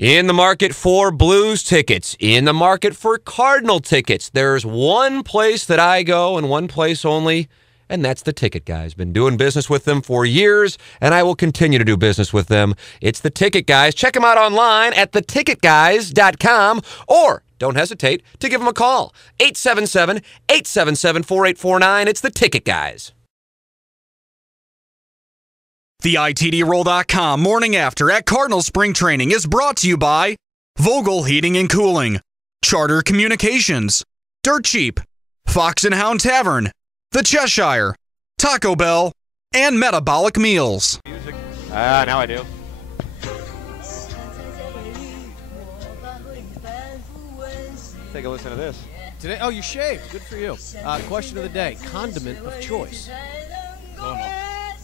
In the market for Blues tickets, in the market for Cardinal tickets, there's one place that I go and one place only, and that's the Ticket Guys. Been doing business with them for years, and I will continue to do business with them. It's the Ticket Guys. Check them out online at theticketguys.com, or don't hesitate to give them a call. 877-877-4849. It's the Ticket Guys. The ITDRoll.com Morning After at Cardinal Spring Training is brought to you by Vogel Heating and Cooling, Charter Communications, Dirt Cheap, Fox and Hound Tavern, The Cheshire, Taco Bell, and Metabolic Meals. Music. Now I do. Take a listen to this. Today, oh, you shaved. Good for you. Question of the day: condiment of choice. Oh, no.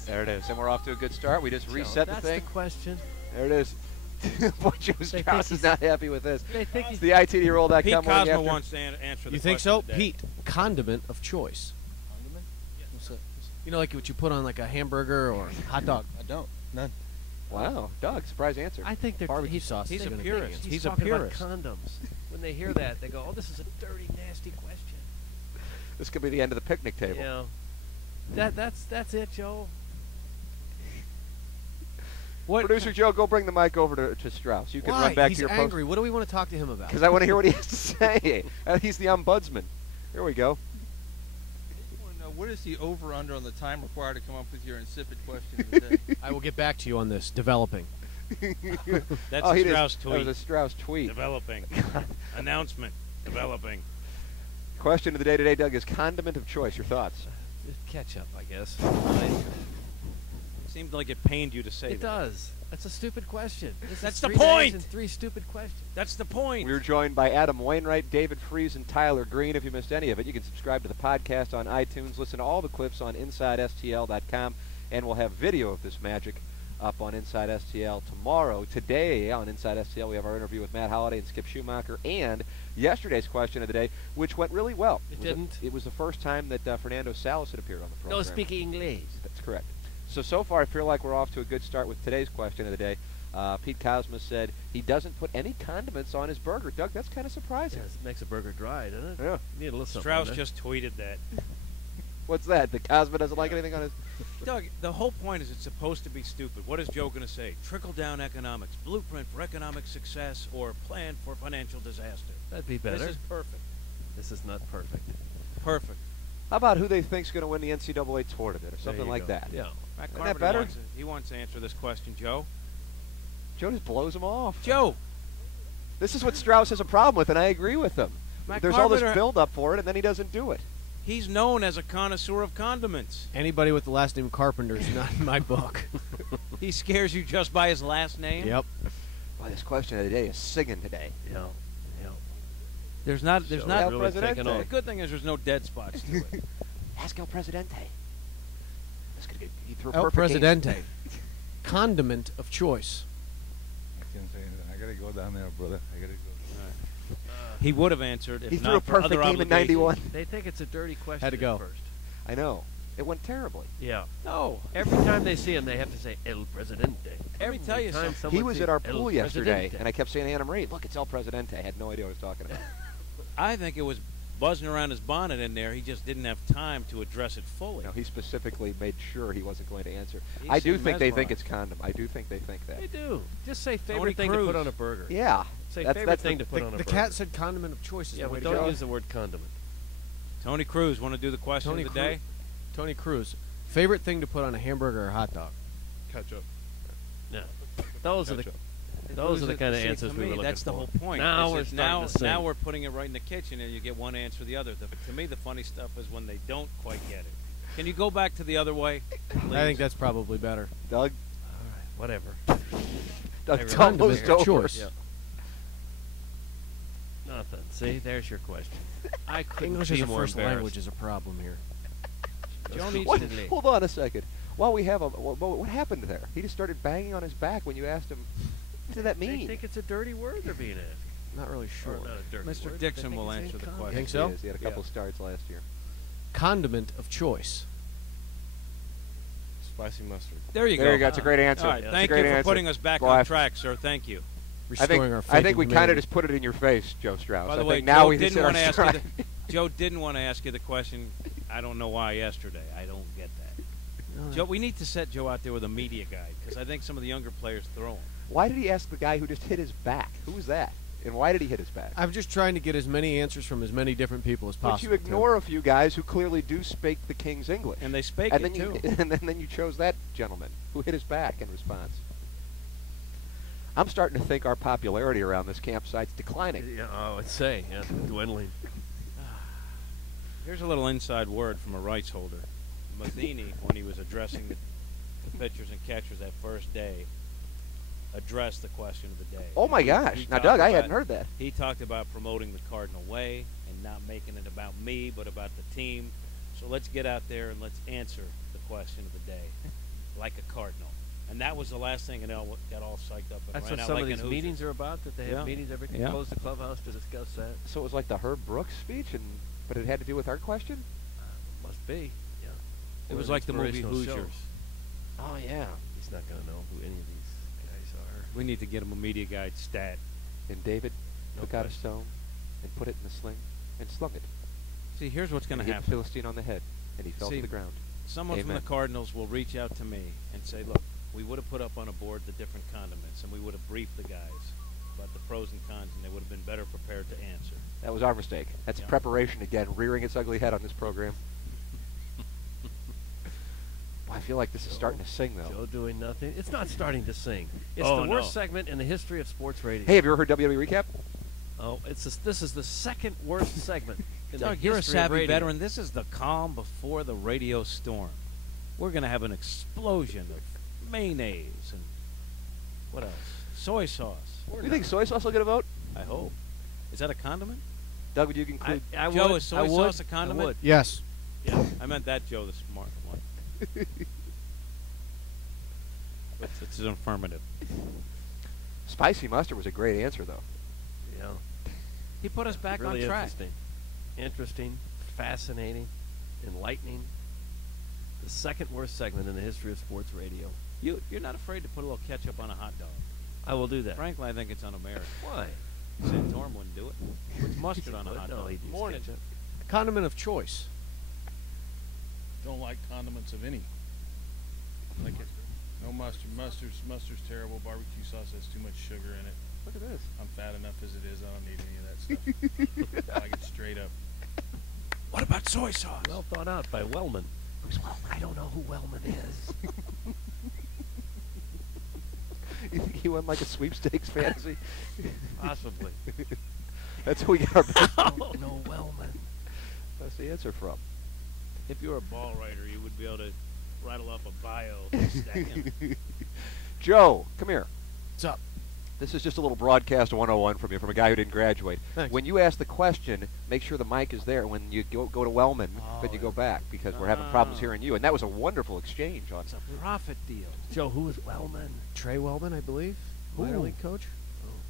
There it is. And we're off to a good start. We just reset the thing. That's the question. There it is. Boy, Joe Strauss is not happy with this. It's the ITDRoll.com. Pete Cosmo wants to answer the You think question so? Pete, condiment of choice. Condiment? Yeah. You know, like what you put on like a hamburger or hot dog. I don't. None. Wow, Doug, surprise answer. I think they're barbecue sauce. He's a They're gonna purist. be- He's He's a talking purist. about condoms. When they hear that, they go, "Oh, this is a dirty, nasty question." This could be the end of the picnic table. You know, that's it, Joe. What? Producer Joe, go bring the mic over to Strauss. You can Why? run back He's to your angry. What do we want to talk to him about? Because I want to hear what he has to say. He's the ombudsman. Here we go. I want to know, what is the over-under on the time required to come up with your insipid question of the day? I will get back to you on this. Developing. That's Oh, a he did. Strauss That tweet. was a Strauss tweet. Developing. Announcement. Developing. Question of the day today, Doug, is condiment of choice. Your thoughts? Ketchup, I guess. Seemed like it pained you to say It that. does. That's a stupid question. That's is the 3 days point. and 3 stupid questions. That's the point. We're joined by Adam Wainwright, David Freese, and Tyler Green. If you missed any of it, you can subscribe to the podcast on iTunes, listen to all the clips on InsideSTL.com, and we'll have video of this magic up on Inside STL tomorrow. Today on Inside STL, we have our interview with Matt Holliday and Skip Schumacher, and yesterday's question of the day, which went really well. It was the first time that Fernando Salas had appeared on the program. No speaking English. That's correct. So far, I feel like we're off to a good start with today's question of the day. Pete Cosmo said he doesn't put any condiments on his burger. Doug, that's kind of surprising. Yes, it makes a burger dry, doesn't it? Yeah. You need a little something Strauss on there. just tweeted that. What's that? The Cosmo doesn't like anything on his... Doug, the whole point is it's supposed to be stupid. What is Joe going to say? Trickle-down economics, blueprint for economic success, or plan for financial disaster? That'd be better. This is perfect. This is not perfect. Perfect. How about who they think's going to win the NCAA tournament or something There you like go. that? Yeah. Matt Isn't that Carpenter better? wants to answer this question, Joe. Joe just blows them off. Joe, This is what Strauss has a problem with, and I agree with him. Matt There's all this Carpenter- build-up for it, and then he doesn't do it. he's known as a connoisseur of condiments. Anybody with the last name Carpenter is not in my book. He scares you just by his last name? Yep. Boy, this question of the day is singing today. Yeah. There's not. El really Presidente. taking The off. good thing is there's no dead spots to it. Ask El Presidente. That's gonna get, he threw a El perfect ace. Presidente. Condiment of choice. I can't say anything. I got to go down there, brother. I got to go. He would have answered if He threw a not for perfect other game in obligations. 91. They think it's a dirty question Had to go. at first. I know. It went terribly. Yeah. No. Every time they see him, they have to say El Presidente. Let me tell you time something. someone He was sees at our El pool yesterday, Presidente. and I kept saying to Anna Marie, look, it's El Presidente. I had no idea what I was talking about. I think it was buzzing around his bonnet in there. He just didn't have time to address it fully. No, he specifically made sure he wasn't going to answer. He I do seemed think they think mesmerized. it's condom. I do think they think that. They do. Just say Tony favorite thing to Cruz. put on a burger. Yeah. Say That's- favorite that's thing the- to put on a The burger. cat said condiment of choice is Yeah, the way but to don't go. use the word condiment. Tony Cruz, want to do the question Tony of the day? Tony Cruz. Favorite thing to put on a hamburger or hot dog? Ketchup. No. Those are the kind of See, answers to we me, were looking that's the for. whole point. Now It's we're just starting to sing. now we're putting it right in the kitchen, and you get one answer or the other. To me, the funny stuff is when they don't quite get it. Can you go back to the other way? I think that's probably better. Doug? All right, whatever. Doug's Condiment almost of over. choice. Nothing. See, there's your question. I couldn't English be as a more first embarrassed. language is a problem here. Joe needs What? to leave. Hold on a second. While we have a, what happened there? He just started banging on his back when you asked him, what did that They mean? think it's a dirty word they're being asked. Not really sure. Or not a dirty Mr. word. Dixon They think will it's answer the incondiment. question. Think so? He is. He had a couple starts last year. Condiment of choice. Spicy mustard. There you There go. you go. It's a great answer. All right, It's a thank you great for answer. putting us back Go on after- track, sir. Thank you. restoring our faith. I think in we kind of humanity. just put it in your face, Joe Strauss. By the I way, think now Joe we just didn't hit our want to ask you. stride. Joe didn't want to ask you the question. I don't know why yesterday. I don't get that. Joe, we need to set Joe out there with a media guide because I think some of the younger players throw him. Why did he ask the guy who just hit his back? Who was that? And why did he hit his back? I'm just trying to get as many answers from as many different people as But possible. you ignore a few guys who clearly do speak the King's English. And they spake and it, then you, too. And then you chose that gentleman who hit his back in response. I'm starting to think our popularity around this campsite's declining. Yeah, I would say, yeah, dwindling. Here's a little inside word from a rights holder. Matheny, when he was addressing the pitchers and catchers that first day, addressed the question of the day. Oh, my He gosh. Now, talked Doug, I about- hadn't heard that. He talked about promoting the Cardinal way and not making it about me, but about the team. So let's get out there and let's answer the question of the day like a Cardinal. And that was the last thing, and they all got all psyched up and That's ran what out some like of these an meetings are about, that they have Yeah. meetings every Yeah. close the clubhouse to discuss that. So it was like the Herb Brooks speech, but it had to do with our question? Must be, yeah. It Or was an like the movie inspirational show. Hoosiers. Oh, yeah. He's not going to know who any of these guys are. We need to get him a media guide stat. And David No took out a question. stone and put it in the sling and slung it. See, here's what's going And to he hit the happen. Philistine on the head, and he fell See, to the ground. Someone from the Amen. Cardinals will reach out to me and say, look, we would have put up on a board the different condiments, and we would have briefed the guys about the pros and cons, and they would have been better prepared to answer. That was our mistake. That's Yeah. preparation again, rearing its ugly head on this program. Well, I feel like this is starting to sing, though. Joe doing nothing. It's not starting to sing. It's Oh, the worst no. segment in the history of sports radio. Hey, have you ever heard WWE Recap? Oh, this is the second worst segment in Doug, the you're a history of savvy radio. veteran. This is the calm before the radio storm. We're going to have an explosion of mayonnaise and what else? Soy sauce. You think soy sauce will get a vote? I hope. Is that a condiment? Doug, would you conclude? I Joe, would, is soy I would, sauce a I condiment? would. Yes. Yeah, I meant that Joe, the smart one. It's an affirmative. Spicy mustard was a great answer, though. Yeah. He put us back Really on track. Interesting, fascinating, enlightening. The second worst segment in the history of sports radio. You're not afraid to put a little ketchup on a hot dog. I will do that. Frankly, I think it's un-American. Why? Santorum wouldn't do it. Puts mustard on a hot No, dog. he does Morning. ketchup. Condiment of choice. Don't like condiments of any. Like it. No mustard. Mustard's terrible. Barbecue sauce has too much sugar in it. Look at this. I'm fat enough as it is. I don't need any of that stuff. I like it straight up. What about soy sauce? Well thought out by Wellman. Who's Wellman? I don't know who Wellman is. You think he won like a sweepstakes fantasy? Possibly. That's who we got our best, Oh, no Wellman. best answer from. If you were a ball writer, you would be able to rattle off a bio in a second. Joe, come here. What's up? This is just a little broadcast 101 from you, from a guy who didn't graduate. Thanks. When you ask the question, make sure the mic is there. When you go to Wellman, then you go back, because we're having problems hearing you. And that was a wonderful exchange on It's a profit deal. Joe, who is Wellman? Trey Wellman, I believe. Minor Ooh. league coach.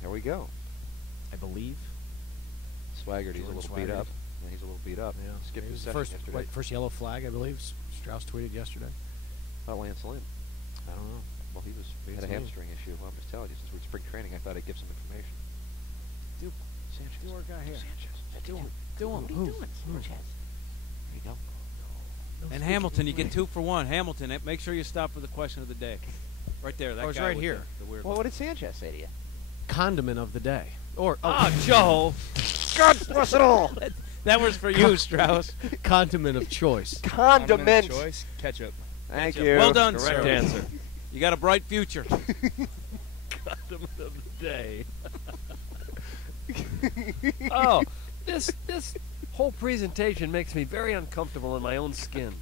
There we go. I believe. Swaggerty's a Jordan little beat Swaggerty. up. Yeah, he's a little beat up. Yeah. Skipped He his was the session yesterday. first yellow flag, I believe. Strauss tweeted yesterday. About Lance Lynn. I don't know. Well, he had a It's new. hamstring issue. Well, I'm just telling you, since we're spring training, I thought I'd give some information. Do Sanchez. our guy here. Sanchez. Do him. What are you doing, Sanchez? There you go. And Hamilton, you get 2 for 1. Hamilton, make sure you stop for the question of the day. Right there. That Oh, it's guy right with here. The weird Well, look. what did Sanchez say to you? Condiment of the day. Or Joe. God bless it all. That was for you, Strauss. condiment of choice. Condiment. Choice. Ketchup. Thank Ketchup. you. Well done, Correct sir. answer. You got a bright future. Condiment of the day. Oh, this whole presentation makes me very uncomfortable in my own skin.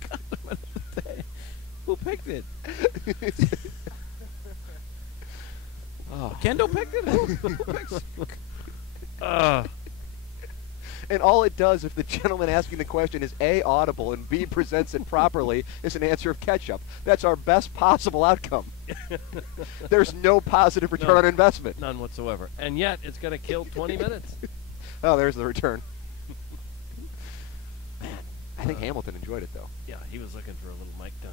Who picked it? Oh. Kendo picked it? Who picks? And all it does, if the gentleman asking the question is A, audible, and B, presents it properly, is an answer of ketchup. That's our best possible outcome. There's no positive return No. on investment. None whatsoever. And yet, it's going to kill 20 minutes. Oh, there's the return. Man, I think Hamilton enjoyed it, though. Yeah, he was looking for a little mic time.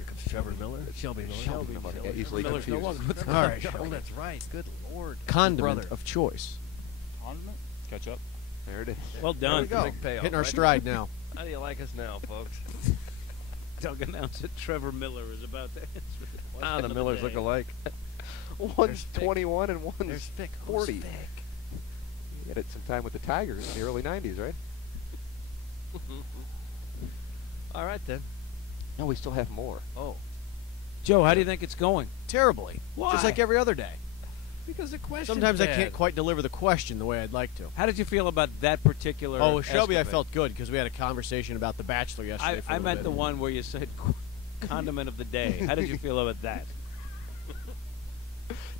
Here comes Trevor Miller. Shelby Miller. Shelby Miller. Yeah, easily Miller's no confused. longer with the All right. Cubs. Oh, that's right. Good Lord. Condiment Brother. of choice. Condiment? Ketchup. There it is. Well There done. we go. Big payoff, Hitting our right? stride now. How do you like us now, folks? Doug announced that Trevor Miller is about to answer the question The of the Millers day. look alike. One's Vic. 21 and There's one's Vic. 40. Who's Vic? He had it some time with the Tigers in the early 90s, right? All right, then. No, we still have more. Oh. Joe, how do you think it's going? Terribly. Why? Just like every other day. Because the question. Sometimes I can't quite deliver the question the way I'd like to. How did you feel about that particular? Oh, with Shelby, I escapade? felt good because we had a conversation about The Bachelor yesterday. for a I little meant bit. the one where you said condiment of the day. How did you feel about that?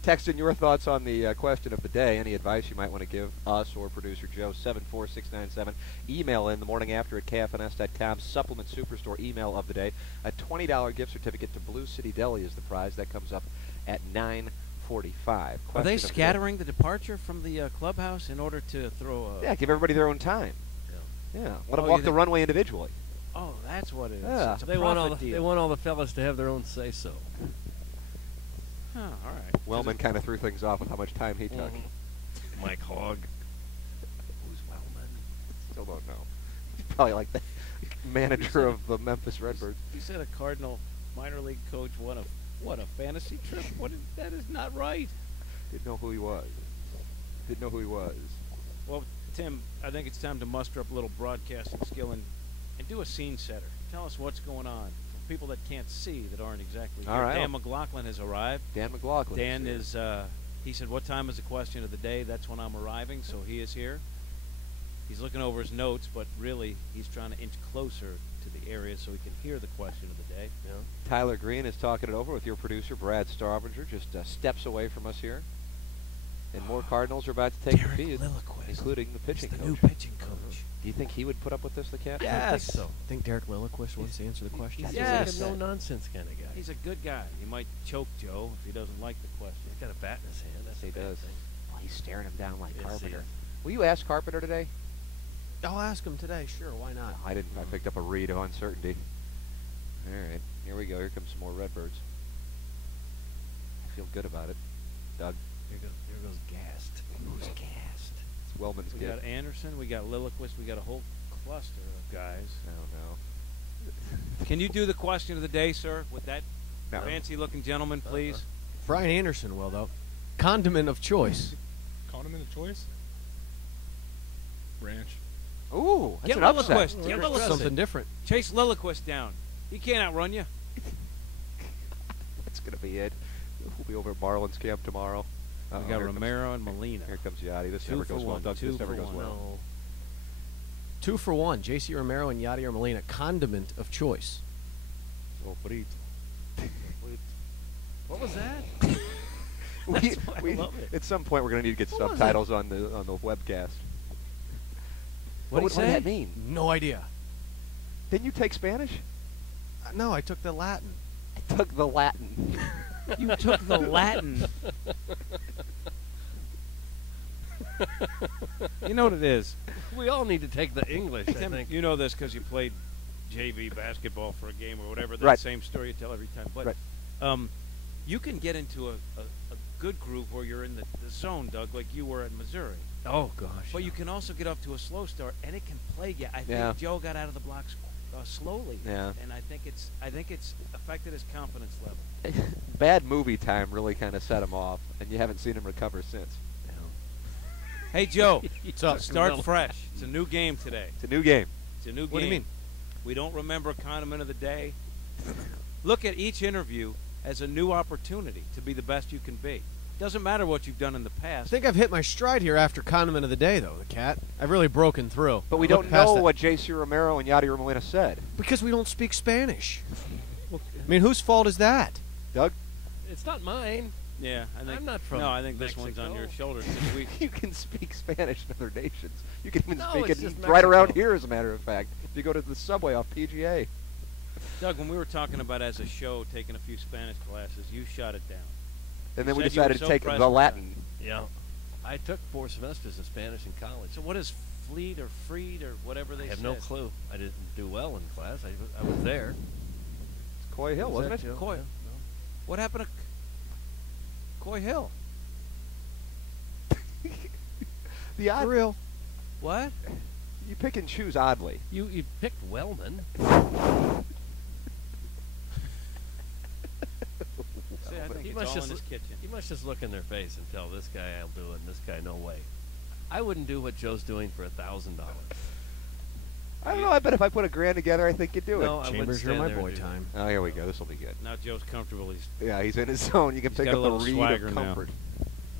Text in your thoughts on the question of the day. Any advice you might want to give us or producer Joe, 74697. Email in the morning after at kfns.com. Supplement Superstore email of the day. A $20 gift certificate to Blue City Deli is the prize. That comes up at 9:45. Are they scattering the departure from the clubhouse in order to throw a... Yeah, give everybody their own time. Yeah. Let them Oh, walk you the think- runway individually. Oh, that's what it is. Yeah. It's a They want all profit the, deal. they want all the fellas to have their own say so. Oh, all right. Wellman kind of threw things off with how much time he took. Mike Hogg. Who's Wellman? Still don't know. He's probably like the manager of the Memphis Redbirds. You said a Cardinal minor league coach won a fantasy trip? That is not right. Didn't know who he was. Well, Tim, I think it's time to muster up a little broadcasting skill and do a scene setter. Tell us what's going on. For people that can't see, that aren't exactly All here. right. Dan McLaughlin has arrived. Dan McLaughlin. Dan here. is, he said, what time is the question of the day? That's when I'm arriving, so he is here. He's looking over his notes, but really he's trying to inch closer to the area so he can hear the question of the day. Yeah. Tyler Green is talking it over with your producer, Brad Starbinger, just steps away from us here. And more Cardinals are about to take Derek the field, Lilliquist. including the pitching He's the coach. new pitching coach. Do you think he would put up with this, the cat? Yes. So, think Derek Lilliquist wants to answer the question? He's Yes. like a no-nonsense kind of guy. He's a good guy. He might choke Joe if he doesn't like the question. He's got a bat in his hand. That's He a bad does. thing. Oh, he's staring him down like Yes, he Carpenter. is. Will you ask Carpenter today? I'll ask him today. Sure, why not? I didn't. I picked up a read of uncertainty. All right, here we go. Here comes some more Redbirds. I feel good about it. Doug, Here goes Gast. Who's Gast? it's Wellman's We kid. got Anderson, we got Lilliquist, we got a whole cluster of guys. I don't know. Can you do the question of the day, sir, with that No. fancy-looking gentleman, please? Brian Anderson will, though. Condiment of choice. Condiment of choice? Ranch. Ooh, that's Get an upset. Lilliquist. Get Lilliquist. Something different. Chase Lilliquist down. He can't outrun you. That's gonna be it. We'll be over at Marlins camp tomorrow. We Uh-oh, got here comes- Romero and Molina. Here comes Yachty. This Two never for goes well. one, Doug, two this never for goes one. well. No. 2 for 1. J.C. Romero and Yadier Molina. Condiment of choice. Sofrito. What was that? We, why I we, love it. at some point, we're gonna need to get What was subtitles on the webcast. What'd he what does say? that mean? No idea. Didn't you take Spanish? No, I took the Latin. I took the Latin. You took the Latin. You know what it is? We all need to take the English, I Tim, think. you know this because you played JV basketball for a game or whatever. That Right. same story you tell every time. But Right. you can get into a good groove where you're in the zone, Doug, like you were at Missouri. Oh, gosh. But you can also get off to a slow start, and it can plague you. I think Yeah. Joe got out of the blocks slowly, Yeah. and I think it's affected his confidence level. Bad movie time really kind of set him off, and you haven't seen him recover since. Hey, Joe, So, start fresh. It's a new game today. It's a new game. It's a new game. What do you mean? We don't remember condiment of the day. Look at each interview as a new opportunity to be the best you can be. Doesn't matter what you've done in the I past. think I've hit my stride here after condiment of the day, though, the cat. I've really broken through. But we Look don't past know that. what J.C. Romero and Yadier Molina said. Because we don't speak Spanish. I mean, whose fault is that? Doug, It's not mine. Yeah, I think. I'm not from No, I think this one's on Mexico. your shoulders this week. you can speak Spanish in other nations. You can even No, speak it's it just right around Mexico. here, as a matter of fact. If you go to the subway off PGA. Doug, when we were talking about as a show taking a few Spanish classes, you shot it down. And then we said you were decided to so take pressed the with Latin. Yeah. I took 4 semesters of Spanish in college. So what is fleet or freed or whatever they I have said? no clue. I didn't do well in class. I was there. It's Coy Hill, wasn't it? Joe? Coy. Yeah, no. What happened to Coy Hill? The odd, For real. What? you pick and choose oddly. You picked Wellman. See, I think He it's must all just in his kitchen. You must just look in their face and tell this guy I'll do it and this guy no way. I wouldn't do what Joe's doing for $1,000. I don't know. I bet if I put $1,000 together, I think you'd do No, it. I wouldn't Chambers, you're stand my there and boy do that. time. Oh, here we go. This will be good. Now Joe's comfortable. He's Yeah, he's in his zone. You can He's pick got a up the little reed swagger of now. comfort.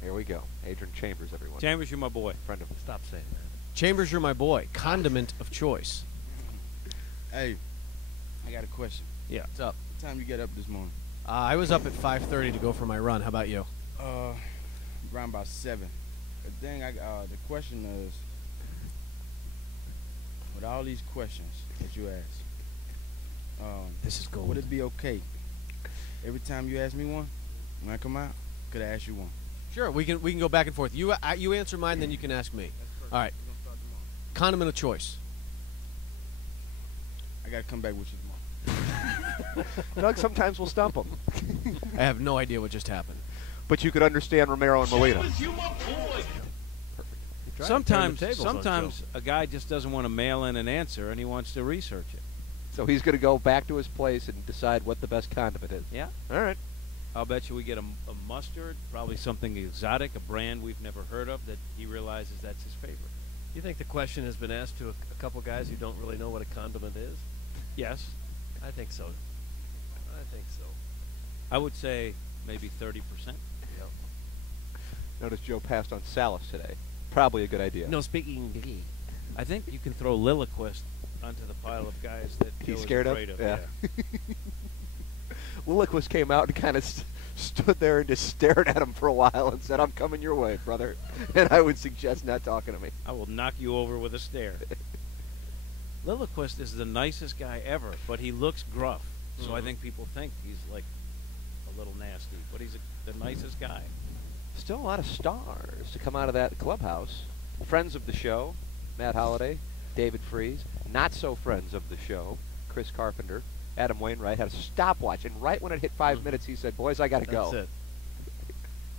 Here we go. Adrian Chambers, everyone. Chambers, you're my boy. Friend of Stop saying that. Chambers, you're my boy. Condiment of choice. Hey, I got a question. Yeah. What's up? What time you get up this morning? I was up at 5:30 to go for my run. How about you? Around about 7. The thing, the question is, with all these questions that you ask, This is gold. would it be okay every time you ask me one, when I come out, could I ask you one? Sure, we can go back and forth. You answer mine, then you can ask me. All right. Condiment of choice. I gotta come back with you tomorrow. Doug sometimes will stump him. I have no idea what just happened. But you could understand Romero and Molina. Sometimes a guy just doesn't want to mail in an answer and he wants to research it. So he's going to go back to his place and decide what the best condiment is. Yeah. All right. I'll bet you we get a mustard, probably something exotic, a brand we've never heard of that he realizes that's his favorite. You think the question has been asked to a couple guys who don't really know what a condiment is? Yes. I think so. I would say maybe 30%. Notice Joe passed on Salas today. Probably a good idea. No speaking. I think you can throw Lilliquist onto the pile of guys that He's Joe is scared of? afraid of. Yeah. Lilliquist came out and kind of stood there and just stared at him for a while and said, "I'm coming your way, brother." And I would suggest not talking to me. I will knock you over with a stare. Lilliquist is the nicest guy ever, but he looks gruff. So I think people think he's like a little nasty, but he's the nicest guy. Still a lot of stars to come out of that clubhouse. Friends of the show, Matt Holliday, David Freese. Not so friends of the show, Chris Carpenter, Adam Wainwright had a stopwatch, and right when it hit 5 minutes, he said, "Boys, I got to go." That's it.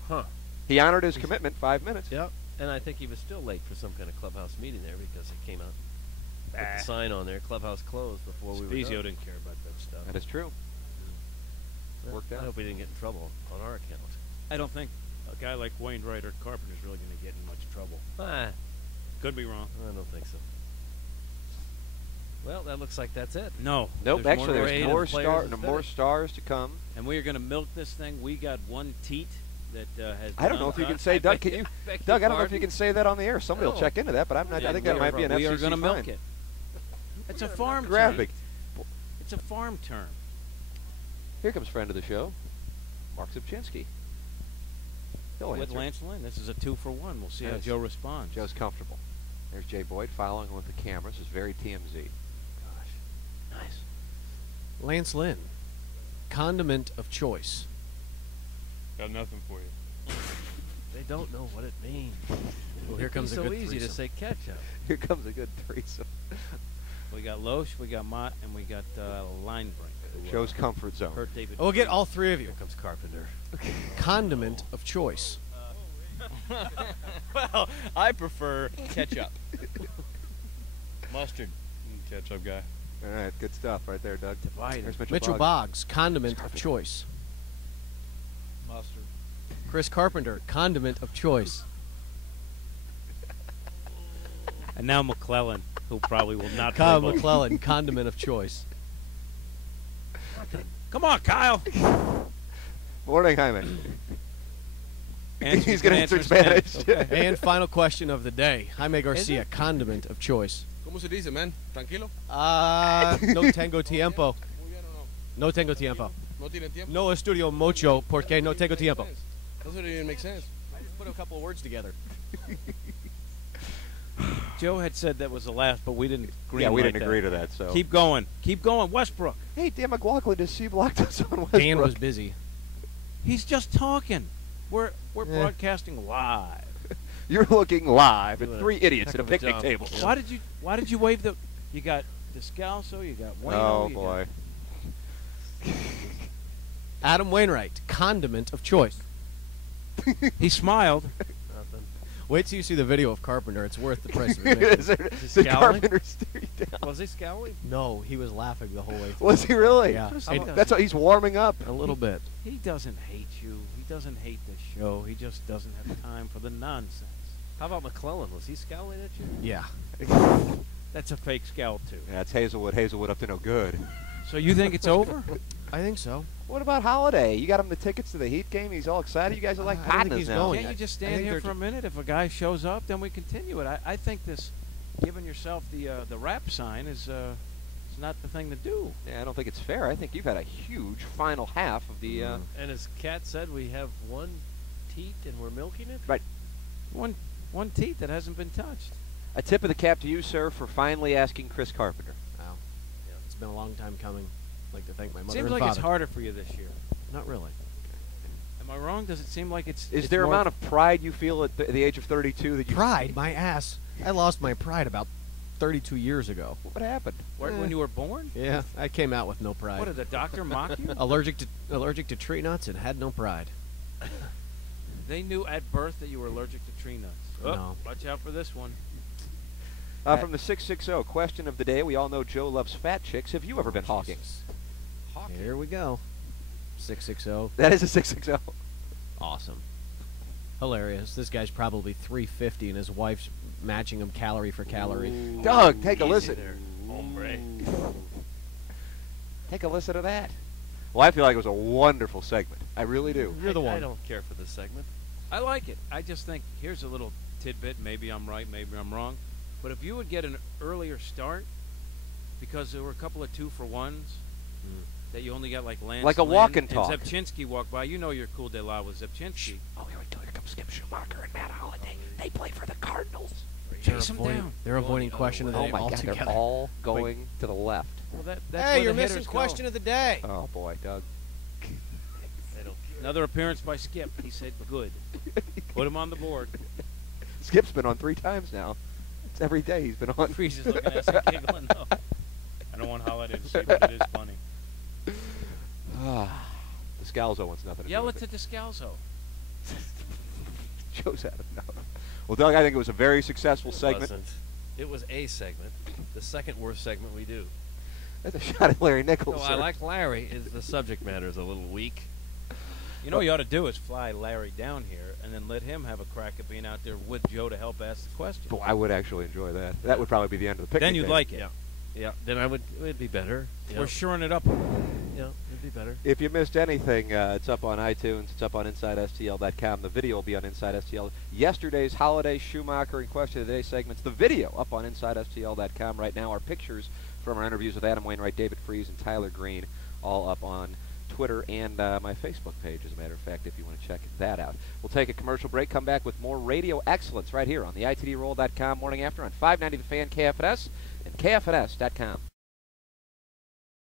Huh. He honored his commitment, 5 minutes. Yep. And I think he was still late for some kind of clubhouse meeting there because it came out. Put the sign on there, clubhouse closed before we were Spezio done. didn't care about that stuff. That is true. Well, Worked out. I hope we didn't get in trouble on our account. I don't think a guy like Wainwright or Carpenter is really going to get in much trouble. I Could be wrong. don't think so. Well, that looks like that's it. No. Nope, there's actually, more there's rain more, and players more instead. stars to come. And we are going to milk this thing. We got one teat that has. I don't know if you can say, Doug, can you? Doug, I don't know if you can say that on the air. Somebody will No. check into that, but I'm not. I think that might be an We are FCC going to milk fine. it. It's a farm Graphic. term. It's a farm term. Here comes friend of the show, Mark Zubchinski. He'll With answer. Lance Lynn. This is a 2-for-1. We'll see how Nice. Joe responds. Joe's comfortable. There's Jay Boyd following with the cameras. It's very TMZ. Gosh. Nice. Lance Lynn. Condiment of choice. Got nothing for you. They don't know what it means. Well, here comes a so good easy to threesome. say ketchup. Here comes a good threesome. We got Loesch, we got Mott, and we got Linebrink. who, Joe's comfort zone. hurt David. We'll get all three of you. Here comes Carpenter. Condiment of choice. Well, I prefer ketchup. Mustard. Ketchup guy. All right, good stuff right there, Doug. Divided. There's Mitchell Boggs. Condiment of Carpenter. choice. Mustard. Chris Carpenter. Condiment of choice. And now McClellan, who probably will not Kyle play ball. McClellan. Condiment of choice. Come on, Kyle. Morning, Jaime. He's going to answer in Spanish. Okay. And final question of the day. Jaime Garcia. Condiment of choice. ¿Cómo se dice, man? Tranquilo. No tengo tiempo. Muy bien o no? No tengo tiempo. No tiene tiempo. No estudio mucho porque no tengo tiempo. Doesn't even make sense. I just put a couple of words together. Joe had said that was the last, but we didn't agree. Yeah, we like didn't that. agree to that. So Keep going. Keep going. Westbrook. Hey, Dan McLaughlin, does C blocked us on Westbrook? Dan was busy. He's just talking. We're broadcasting live. You're looking live at Doing a three idiots heck at a of a picnic job. table. Yeah. Why did you wave the? You got Descalso. You got Wayno. Oh you boy. got- Adam Wainwright, condiment of choice. He smiled. Nothing. Wait till you see the video of Carpenter. It's worth the price of admission. Is there, did scowling? Carpenter stare you down? Was he scowling? No, he was laughing the whole way through. Was he really? Yeah. Chris, Hey, That's what he's warming up. a little bit. He doesn't hate you. He doesn't hate this show. He just doesn't have time for the nonsense. How about McClellan? Was he scowling at you? Yeah. That's a fake scowl, too. Yeah, it's Hazelwood. Hazelwood up to no good. So you think it's over? I think so. What about Holiday? You got him the tickets to the Heat game. He's all excited. You guys are like I don't think partners he's now. going. Can't you just I stand think here they're for a minute? If a guy shows up, then we continue it. I think this giving yourself the rap sign is not the thing to do. Yeah, I don't think it's fair. I think you've had a huge final half of the. And as Kat said, we have one teat and we're milking it? Right. One teeth that hasn't been touched. A tip of the cap to you, sir, for finally asking Chris Carpenter. Wow. Yeah, it's been a long time coming. I'd like to thank my mother Seems and like father. it's harder for you this year. Not really. Am I wrong? Does it seem like it's? Is it's there more amount of pride you feel at the age of 32 that you Pride? My ass. I lost my pride about 32 years ago. What happened? when you were born? Yeah, I came out with no pride. What did the doctor mock you? allergic to tree nuts and had no pride. They knew at birth that you were allergic to tree nuts. Oh, No. watch out for this one. From the 660, question of the day. We all know Joe loves fat chicks. Have you ever been hawking? Here we go. 660. That is a 660. Awesome. Hilarious. This guy's probably 350 and his wife's matching him calorie for calorie. Doug, take a listen. Hombre. Take a listen to that. Well, I feel like it was a wonderful segment. I really do. You're the one. I don't care for this segment. I like it. I just think here's a little tidbit. Maybe I'm right, maybe I'm wrong. But if you would get an earlier start, because there were a couple of 2-for-1s that you only got like Lance, Like a Lynn, walk and talk. Zepchinski walked by. You know your cool de la with Zepchinski. Oh, here comes Skip Schumacher and Matt Holliday. They play for the Cardinals. Chase him down. They're avoiding question of the Oh day my God, altogether. they're all going to the left. Well, that's Hey, where you're the missing hitters question go. of the day. Oh boy, Doug. They don't care. Another appearance by Skip. He said good. Put him on the board. Skip's been on 3 times now. It's every day he's been on. Freeze is looking at us and giggling. No. I don't want Holiday to see, but it is funny. The Scalzo wants nothing to Yell do it with to Descalzo. Joe's had enough. Well, Doug, I think it was a very successful It segment. wasn't. It was a segment. The second worst segment we do. That's a shot at Larry Nichols. So sir. I like Larry. The subject matter is a little weak. You know what you ought to do is fly Larry down here and then let him have a crack at being out there with Joe to help ask the question. Boy, I would actually enjoy that. That would probably be the end of the picnic. Then you'd table. like it. Yeah. Yeah. Then it would be better. Yeah. We're shoring it up a little. Yeah, it'd be better. If you missed anything, it's up on iTunes. It's up on InsideSTL.com. The video will be on InsideSTL. Yesterday's Holiday, Schumacher, and Question of the Day segments. The video up on InsideSTL.com right now. Our pictures from our interviews with Adam Wainwright, David Freese, and Tyler Green, all up on Twitter and my Facebook page, as a matter of fact, if you want to check that out. We'll take a commercial break, come back with more radio excellence right here on the ITDRoll.com morning after on 590 The Fan KFNS and KFNS.com.